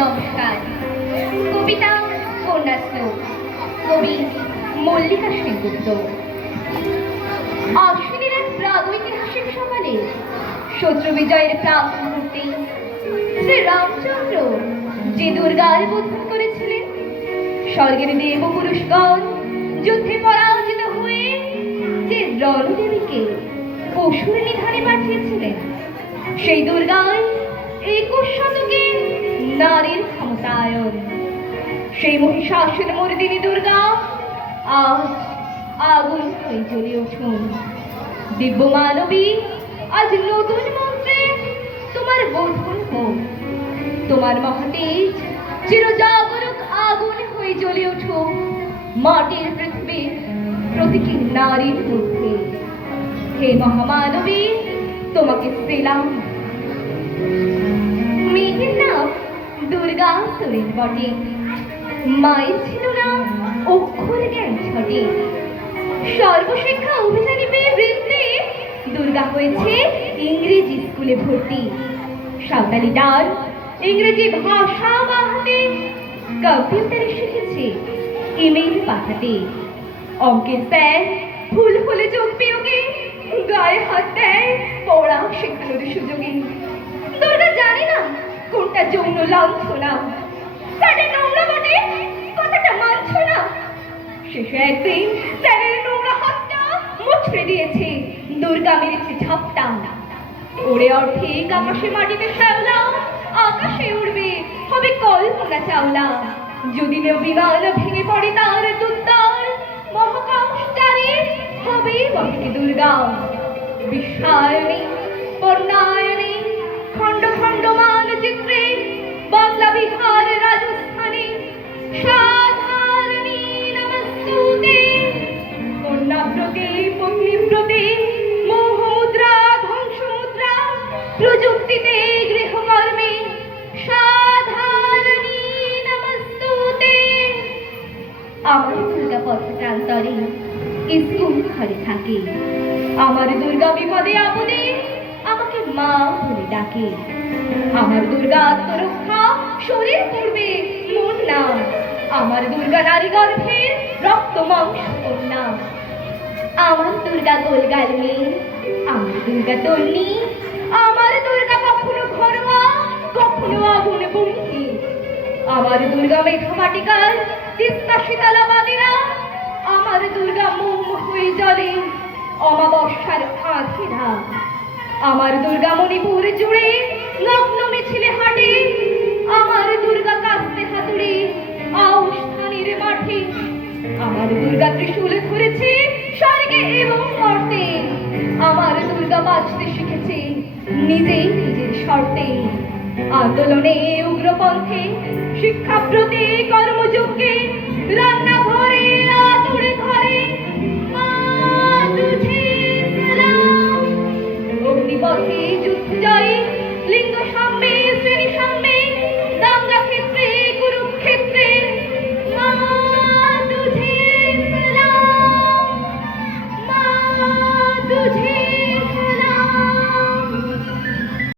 নমস্কার। কবিতা কন্যাশ্লোক, কবি মল্লিকা সেনগুপ্ত। আশ্বিনের এক প্রাগৈতিহাসিক সকালে শত্রু বিজয়ের প্রাক মুহূর্তে শ্রী রামচন্দ্র যে দুর্গার বোধন করেছিলেন, স্বর্গের দেব পুরুষগণ যুদ্ধে পরাজিত হয়ে যে রণদেবীকে অসুর নিধানে পাঠিয়েছিলেন, সেই দুর্গায় 21 শতকে নারীর ক্ষমতায়ন। সেই মহিষাসুর মর্দিনী দুর্গা আজ আগুন হয়ে জ্বলে উঠুন। দিব্য মানবী, আজ নতুন মন্ত্রে তোমার বোধন হোক। তোমার মহাতেজ চিরজাগরুক আগুন হয়ে জ্বলে উঠুক মাটির পৃথিবীর প্রতিটি নারীর মধ্যে। হে মহামানবী, তোমাকে সেলাম। মেয়ের নাম দুর্গা সুরেন বটে, মায়ের ছিল না অক্ষর জ্ঞান ছটে। সর্বশিক্ষা অভিযানে পেয়ে বৃত্তে দুর্গা হয়েছে ইংরেজি স্কুলে ভর্তি। সাঁওতালি ডান ইংরেজি ভাষা বাহাতে, কম্পিউটারে শিখেছে ইমেল পাঠাতে। অঙ্কের স্যার ভুল হলে যোগ বিয়োগে গায়ে হাত দেয় পড়া শেখানোর সুযোগে। দুর্গা জানে না কোনটা যৌন লাঞ্ছনা, স্যারের নোংরা বটে কথাটা মানছ না। শেষে একদিন স্যারের নোংরা হাতটা মুছড়ে দিয়েছে, দুর্গা মেরেছে ঝাপটা। ওরে অর্ধেক আকাশে মাটিতে শ্যাওলা, আকাশে উড়বে হবে কল্পনা চাওলা। যদি বিমান ভেঙে পড়ে তার দুদ্দার, মহাকাশ টানে হবে বটে দুর্গা। বিশ্বায়নে বর্ণায়নে খণ্ড খণ্ড মানচিত্রে বাংলা বিহার রাজস্থানে সাধারণী নমস্তুতে। কন্যাব্রতে পত্নীব্রতে মোহমুদ্রা ধ্বংসমুদ্রা, প্রযুক্তিতে গৃহকর্মে সাধারণী নমস্তুতে। আমার দুর্গা পথপ্রান্তরে স্কুল ঘরে থাকে, আমার দুর্গা বিপদে আপদে আমাকে মা বলে ডাকে। আমার দুর্গা আত্মরক্ষা শরীর পূর্বে মন না, আমার দুর্গা নারী গর্ভের রক্ত মাংস কন্যা। আমার দুর্গা গোলগাল মেয়ে, আমার দুর্গা তন্নি, আমার দুর্গা কখনো ঘরোয়া কখনো আগুন বন্দি। আমার দুর্গা মেঘমাটিকার তিস্তা শীতলা বাদিরা, আমার দুর্গা মোম হয়ে জ্বলে অমাবস্যার আঁধিরা। আমার দুর্গা মণিপুর জুড়ে লগ্ন মিছিলে হাটে, আমার দুর্গা কাস্তে হাতুড়ে আউস্থানের মাঠে। আমার দুর্গা ত্রিশূল ধরেছে স্বর্গে এবং মর্তে, আমার দুর্গা বাঁচতে শিখেছে নিজেই নিজের শর্তে। আন্দোলনে উগ্রপন্থে শিক্ষাব্রতে কর্মযজ্ঞে রান্না